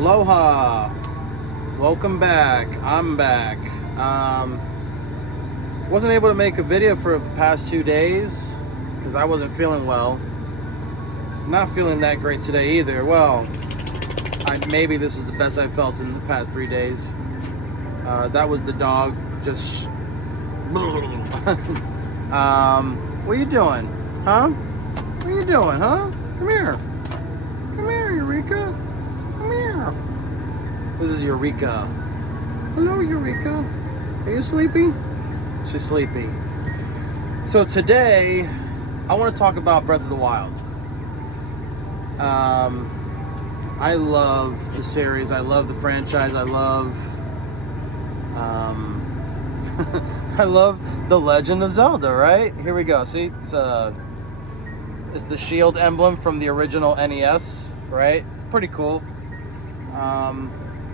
Aloha! Welcome back. I'm back. Wasn't able to make a video for the past 2 days because I wasn't feeling well. Not feeling that great today either. Well, maybe this is the best I felt in the past 3 days. That was the dog just. What are you doing? Huh? What are you doing, huh? Come here. Come here, Eureka. Come here. This is Eureka. Hello, Eureka. Are you sleepy? She's sleepy. So today, I want to talk about Breath of the Wild. I love the series. I love the franchise. I love I love The Legend of Zelda, right? Here we go. See, it's the shield emblem from the original NES, right? Pretty cool.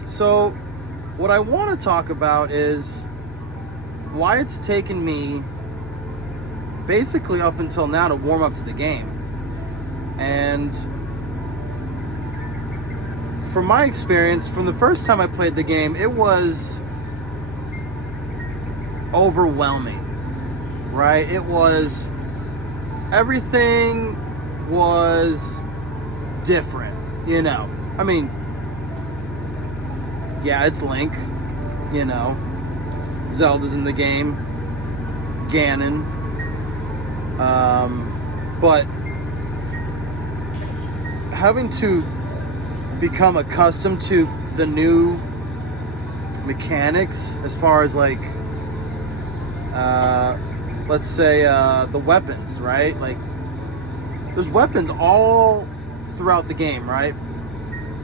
So what I want to talk about is why it's taken me basically up until now to warm up to the game. And from my experience, from the first time I played the game, it was overwhelming, right? It was, everything was different, you know. I mean, yeah, it's Link, you know. Zelda's in the game, Ganon. But having to become accustomed to the new mechanics as far as like let's say the weapons, right? Like there's weapons all throughout the game, right?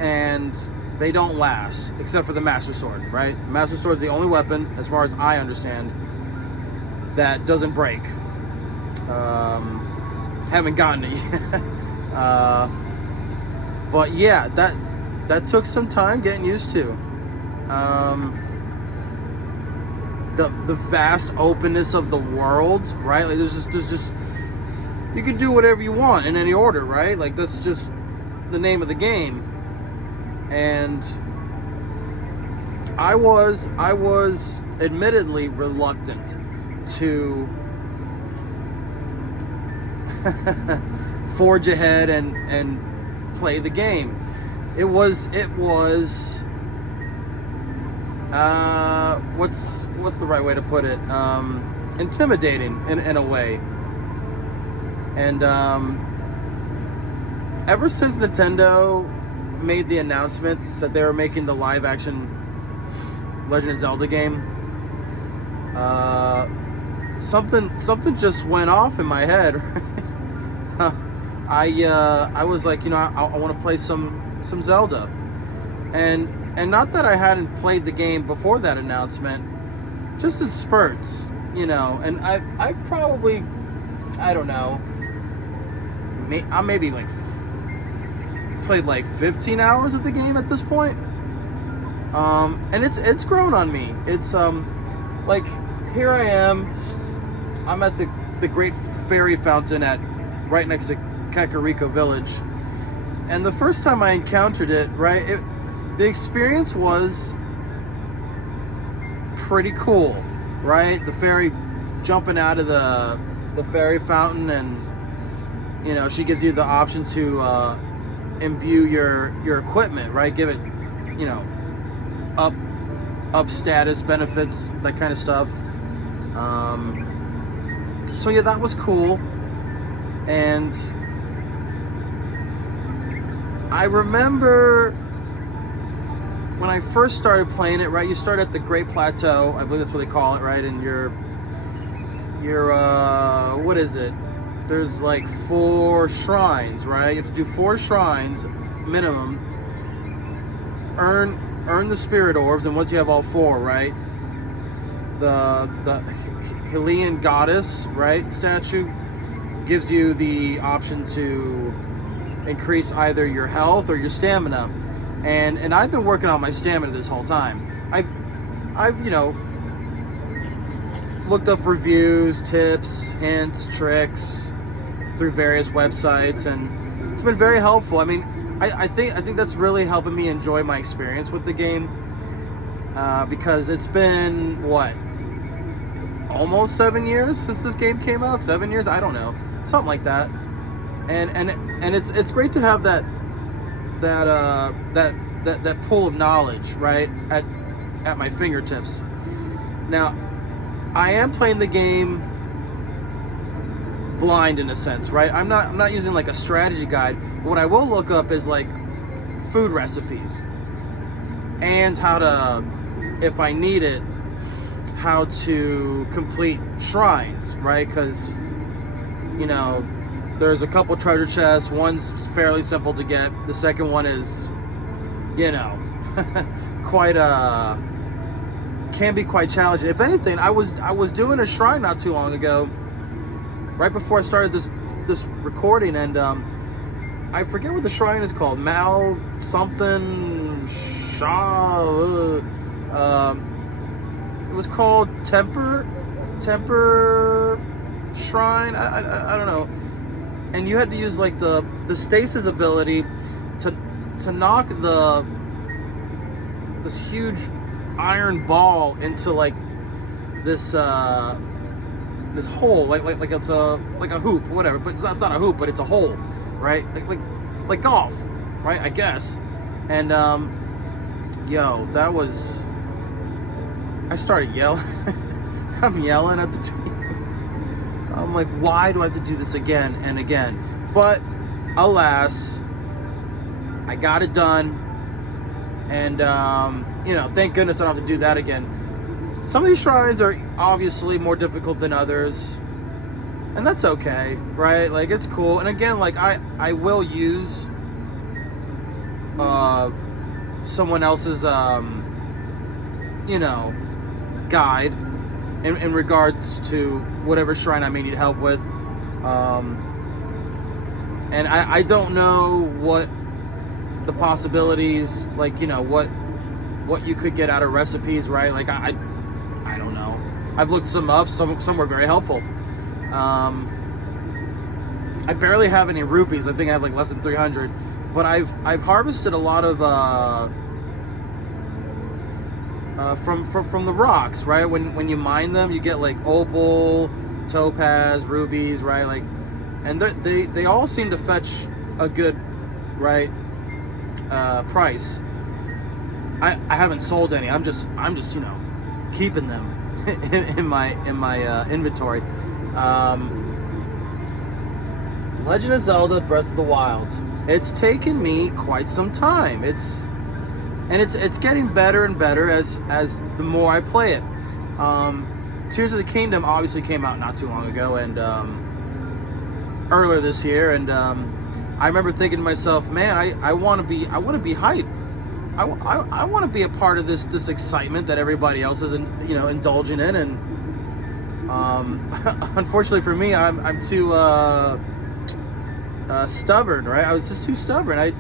And they don't last except for the Master Sword, right? The Master Sword is the only weapon, as far as I understand, that doesn't break. Haven't gotten it yet. But yeah, that took some time getting used to. The vast openness of the world, right? Like there's just you can do whatever you want in any order, right? Like that's just the name of the game. And I was admittedly reluctant to forge ahead and play the game. It was what's the right way to put it? Intimidating in a way. And ever since Nintendo made the announcement that they were making the live action Legend of Zelda game, something just went off in my head. I was like, you know, I want to play some Zelda, and not that I hadn't played the game before that announcement, just in spurts, you know. And I probably, I don't know, I maybe like played like 15 hours of the game at this point. And it's grown on me. It's like here I am. I'm at the Great Fairy Fountain right next to Kakariko Village. And the first time I encountered it, right, the experience was pretty cool, right? The fairy jumping out of the fairy fountain, and you know, she gives you the option to imbue your equipment, right? Give it, you know, up status benefits, that kind of stuff. So yeah, that was cool. And I remember when I first started playing it, right? You start at the Great Plateau, I believe that's what they call it, right? And you're what is it? There's like 4 shrines, right? You have to do 4 shrines minimum. Earn the spirit orbs, and once you have all 4, right? The Hylian goddess, right, statue gives you the option to increase either your health or your stamina. And I've been working on my stamina this whole time. I've you know, looked up reviews, tips, hints, tricks through various websites, and it's been very helpful. I mean, I think that's really helping me enjoy my experience with the game, because it's been what, almost 7 years since this game came out. 7 years, I don't know, something like that. And it's great to have that pool of knowledge, right, at my fingertips. Now, I am playing the game blind in a sense, right? I'm not using like a strategy guide. What I will look up is like food recipes and how to, if I need it, how to complete shrines, right? Because, you know, there's a couple treasure chests. One's fairly simple to get. The second one is, you know, quite can be quite challenging. If anything, I was doing a shrine not too long ago, right before I started this recording, and I forget what the shrine is called. Mal something Shah. It was called Temper Shrine. I don't know. And you had to use like the stasis ability to knock this huge iron ball into like this hole, like it's a hoop, whatever. But it's not a hoop, but it's a hole, right? Like golf, right? I guess. And yo, that was. I started yelling. I'm yelling at the team. I'm like, why do I have to do this again and again? But alas, I got it done. And, you know, thank goodness I don't have to do that again. Some of these shrines are obviously more difficult than others. And that's okay, right? Like, it's cool. And again, like, I will use someone else's, you know, guide in regards to whatever shrine I may need help with. And I don't know what the possibilities, like, you know, what you could get out of recipes, right? Like, I don't know. I've looked some up. Some were very helpful. I barely have any rupees. I think I have like less than 300. But I've harvested a lot of from the rocks, right? When you mine them, you get like opal, topaz, rubies, right? Like, and they all seem to fetch a good, right, price. I haven't sold any. I'm just you know, keeping them in my inventory. Legend of Zelda: Breath of the Wild. It's taken me quite some time. It's getting better and better as the more I play it. Tears of the Kingdom obviously came out not too long ago, and earlier this year, and I remember thinking to myself, man, I want to be hype. I want to be a part of this excitement that everybody else is, you know, indulging in, and unfortunately for me, I'm too stubborn, right? I was just too stubborn.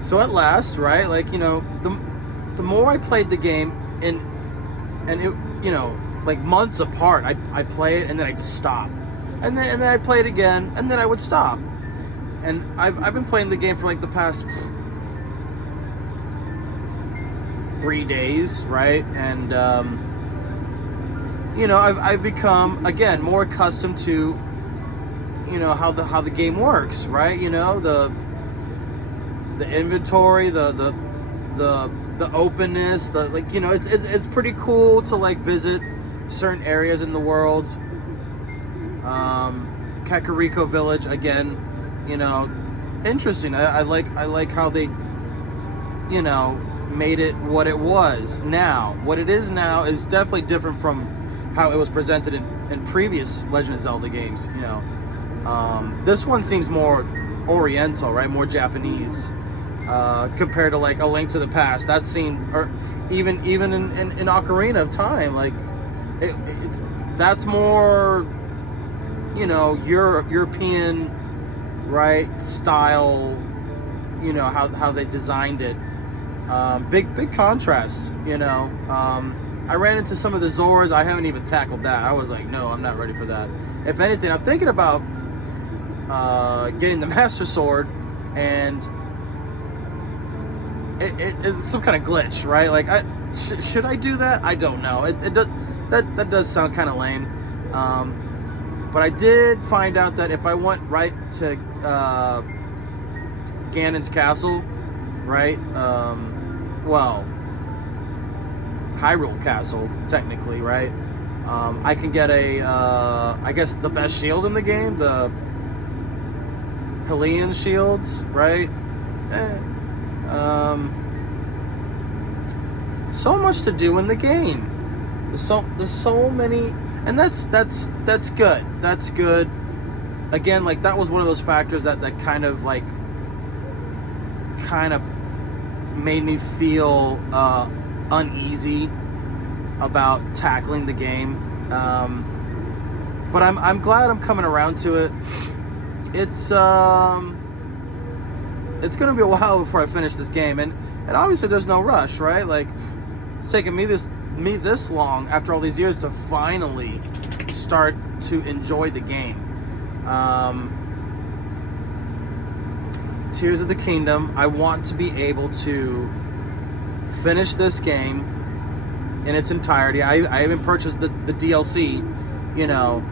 So at last, right, like, you know, the more I played the game, and it, you know, like months apart, I play it and then I just stop, and then I play it again, and then I would stop, and I've been playing the game for like the past 3 days, right, and you know, I've become again more accustomed to, you know, how the game works, right? You know, the inventory, the openness, the, like, you know, it's pretty cool to like visit certain areas in the world. Kakariko Village again, you know, interesting. I like how they, you know, made it what it was now. What it is now is definitely different from how it was presented in previous Legend of Zelda games, you know. This one seems more oriental, right? More Japanese, compared to like A Link to the Past. That seemed, or even in Ocarina of Time, like that's more, you know, European, right, style, you know, how they designed it. Big contrast, you know. I ran into some of the Zoras. I haven't even tackled that. I was like, no, I'm not ready for that. If anything, I'm thinking about getting the Master Sword and it's some kind of glitch, right? Like, should I do that? I don't know. It does, that does sound kind of lame. But I did find out that if I went right to Ganon's castle, right? Well, Hyrule Castle, technically, right? I can get I guess the best shield in the game, the Hylian shields, right? So much to do in the game. There's so many, and that's good. That's good. Again, like, that was one of those factors that kind of made me feel uneasy about tackling the game. But I'm glad I'm coming around to it. It's gonna be a while before I finish this game, and obviously there's no rush, right? Like, it's taken me this long after all these years to finally start to enjoy the game. Tears of the Kingdom, I want to be able to finish this game in its entirety. I even purchased the DLC, you know,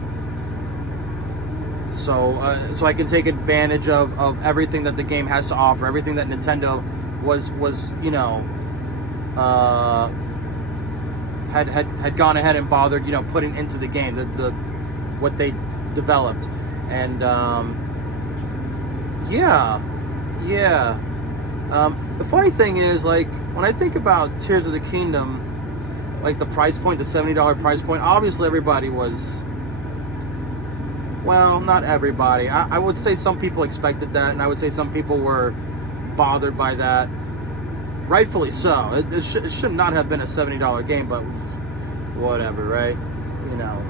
so I can take advantage of everything that the game has to offer, everything that Nintendo was you know, had gone ahead and bothered, you know, putting into the game, the what they developed. And the funny thing is, like, when I think about Tears of the Kingdom, like the price point, the $70 price point, obviously everybody was, well, not everybody. I would say some people expected that, and I would say some people were bothered by that. Rightfully so. It should not have been a $70 game, but whatever, right? You know.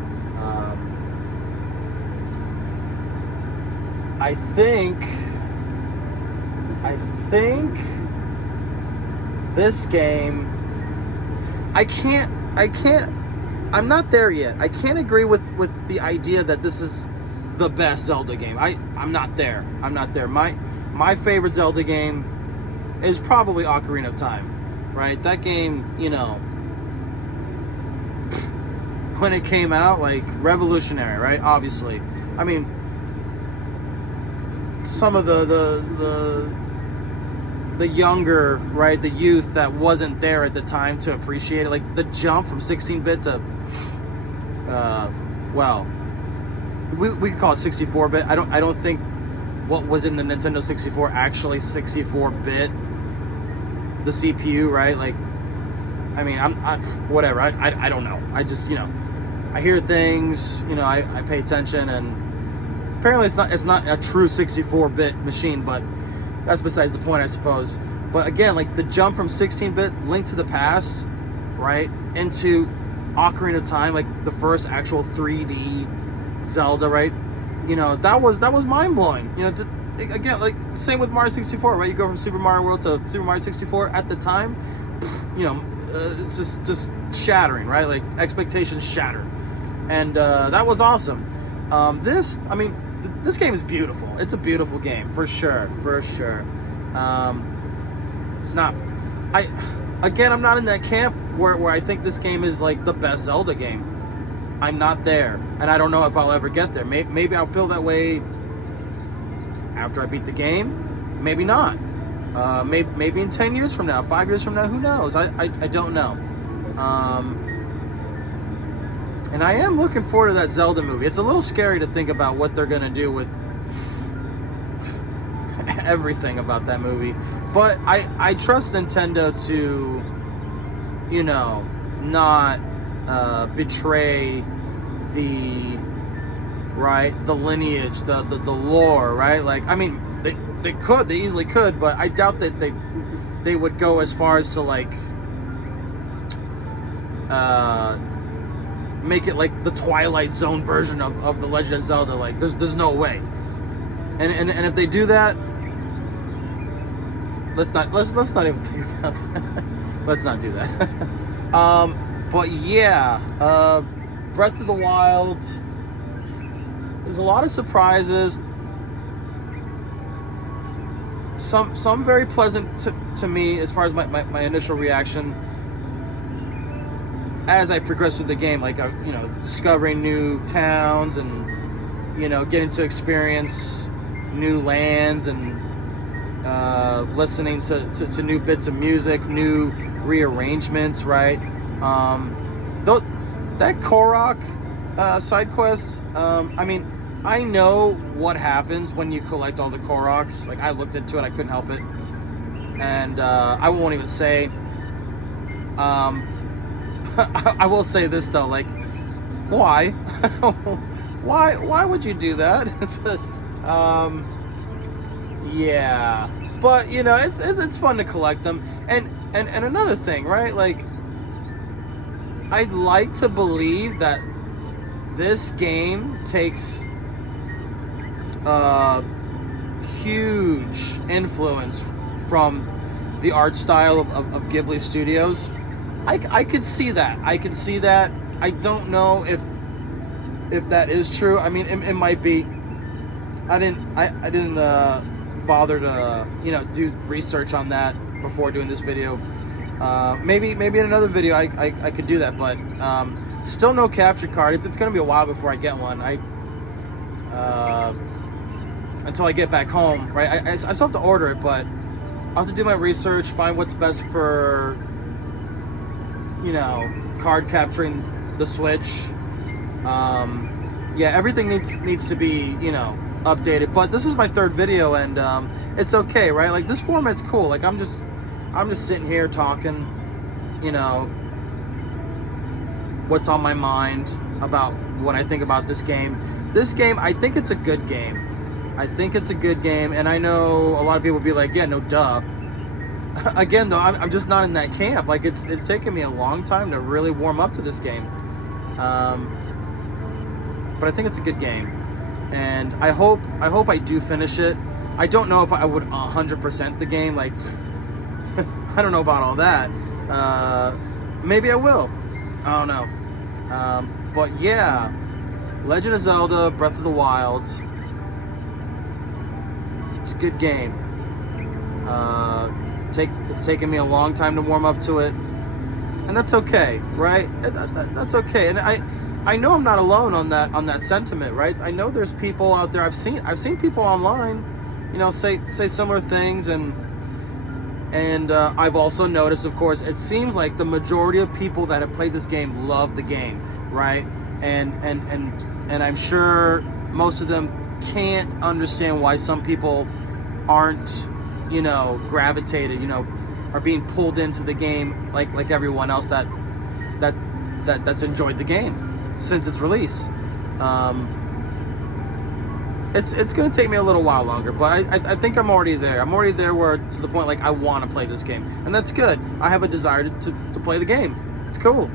I think this game, I'm not there yet. I can't agree with the idea that this is the best Zelda game. I'm not there. My favorite Zelda game is probably Ocarina of Time, right? That game, you know, when it came out, like, revolutionary, right? Obviously. I mean, some of the younger, right, the youth that wasn't there at the time to appreciate it, like the jump from 16-bit to well, we could call it 64-bit. I don't think what was in the Nintendo 64 actually 64-bit, the CPU, right? Like, I mean, I'm whatever. I don't know. I just, you know, I hear things, you know, I pay attention, and apparently it's not a true 64-bit machine, but that's besides the point, I suppose. But again, like, the jump from 16-bit Link to the Past, right, into Ocarina of Time, like the first actual 3D Zelda, right? You know, that was mind-blowing. You know, again, like, same with Mario 64, right? You go from Super Mario World to Super Mario 64 at the time, you know, it's just shattering, right? Like, expectations shattered. And that was awesome. This game is beautiful. It's a beautiful game, for sure. It's not, I'm not in that camp where I think this game is like the best Zelda game. I'm not there, and I don't know if I'll ever get there. Maybe I'll feel that way after I beat the game. Maybe not. Maybe in 10 years from now, 5 years from now, who knows? I don't know. And I am looking forward to that Zelda movie. It's a little scary to think about what they're going to do with everything about that movie. But I trust Nintendo to, you know, not betray the lineage, the lore, right? Like, I mean, they easily could, but I doubt that they would go as far as to, like, make it like the Twilight Zone version of the Legend of Zelda. Like, there's no way. And if they do that, let's not even think about that. Let's not do that. But yeah, Breath of the Wild, there's a lot of surprises. some very pleasant to me as far as my initial reaction as I progress through the game, like discovering new towns and getting to experience new lands and listening to new bits of music, new rearrangements, right? That Korok side quest, I know what happens when you collect all the Koroks. Like, I looked into it, I couldn't help it. And I won't even say. I will say this though, like, why? why would you do that? Yeah, but it's fun to collect them. And another thing, right? Like, I'd like to believe that this game takes huge influence from the art style of Ghibli Studios. I could see that. I could see that. I don't know if that is true. I mean, it might be. I didn't bother to do research on that before doing this video. Maybe in another video I could do that, but still no capture card. It's gonna be a while before I get one. Until I get back home, right? I still have to order it, but I'll have to do my research, find what's best for card capturing the Switch. Yeah, everything needs to be updated. But this is my third video, and it's okay, right? Like, this format's cool. Like, I'm just sitting here talking, what's on my mind about what I think about this game. This game, I think it's a good game. And I know a lot of people will be like, yeah, no duh. Again, though, I'm just not in that camp. Like, it's taken me a long time to really warm up to this game. But I think it's a good game, and I hope I do finish it. I don't know if I would 100% the game. Like, I don't know about all that. Maybe I will. I don't know. But yeah, Legend of Zelda: Breath of the Wild. It's a good game. It's taken me a long time to warm up to it, and that's okay, right? That's okay. And I know I'm not alone on that sentiment, right? I know there's people out there. I've seen people online, say similar things, and I've also noticed, of course, it seems like the majority of people that have played this game love the game, right? And I'm sure most of them can't understand why some people aren't, gravitated, are being pulled into the game like everyone else that's enjoyed the game since its release. It's gonna take me a little while longer, but I think I'm already there. I'm already there where, to the point, like, I want to play this game, and that's good. I have a desire to play the game. It's cool.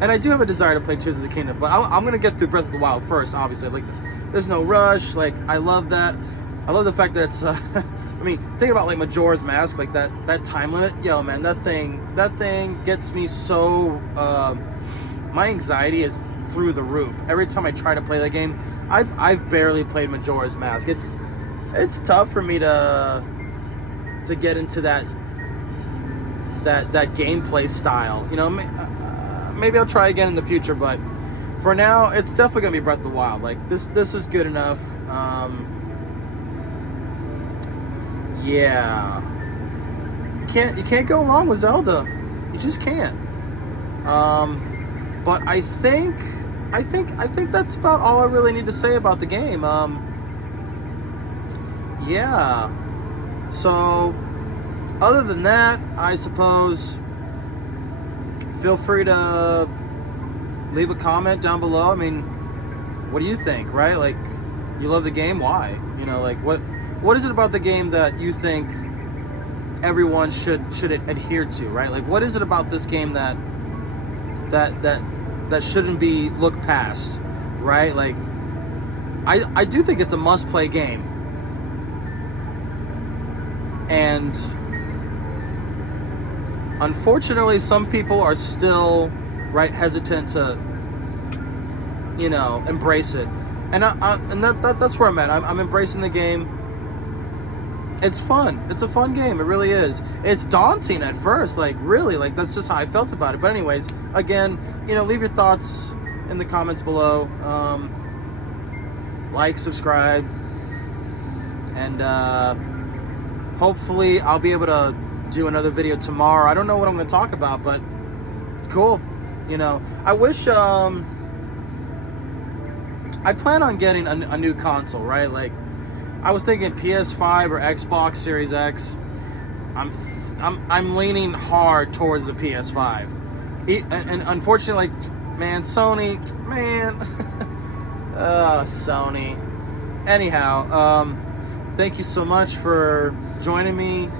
And I do have a desire to play Tears of the Kingdom, but I'm gonna get through Breath of the Wild first, obviously. Like, there's no rush. Like, I love that. I love the fact that it's I mean, think about, like, Majora's Mask, like that time limit. Yo, man, that thing gets me so my anxiety is through the roof. Every time I try to play that game, I've barely played Majora's Mask. It's tough for me to get into that gameplay style. Maybe I'll try again in the future, but for now, it's definitely gonna be Breath of the Wild. Like, this is good enough. Yeah, you can't go wrong with Zelda. You just can't. But I think that's about all I really need to say about the game. Yeah. So, other than that, I suppose, feel free to leave a comment down below. I mean, what do you think, right? Like, you love the game? Why? Like, what is it about the game that you think everyone should adhere to, right? Like, what is it about this game that shouldn't be looked past, right? Like, I do think it's a must-play game, and unfortunately, some people are still, right, hesitant to, embrace it, and that's where I'm at. I'm embracing the game. It's fun. It's a fun game. It really is. It's daunting at first, like really, like that's just how I felt about it. But anyways, again, leave your thoughts in the comments below. Like, subscribe, and hopefully I'll be able to do another video tomorrow. I don't know what I'm going to talk about, but cool. I wish I plan on getting a new console, right? Like I was thinking PS5 or Xbox Series X. I'm leaning hard towards the PS5. And unfortunately, like, man, Sony, man. Sony. Anyhow, thank you so much for joining me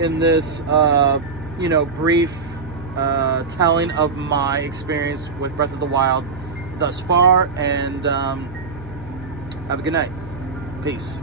in this brief telling of my experience with Breath of the Wild thus far, and have a good night. Peace.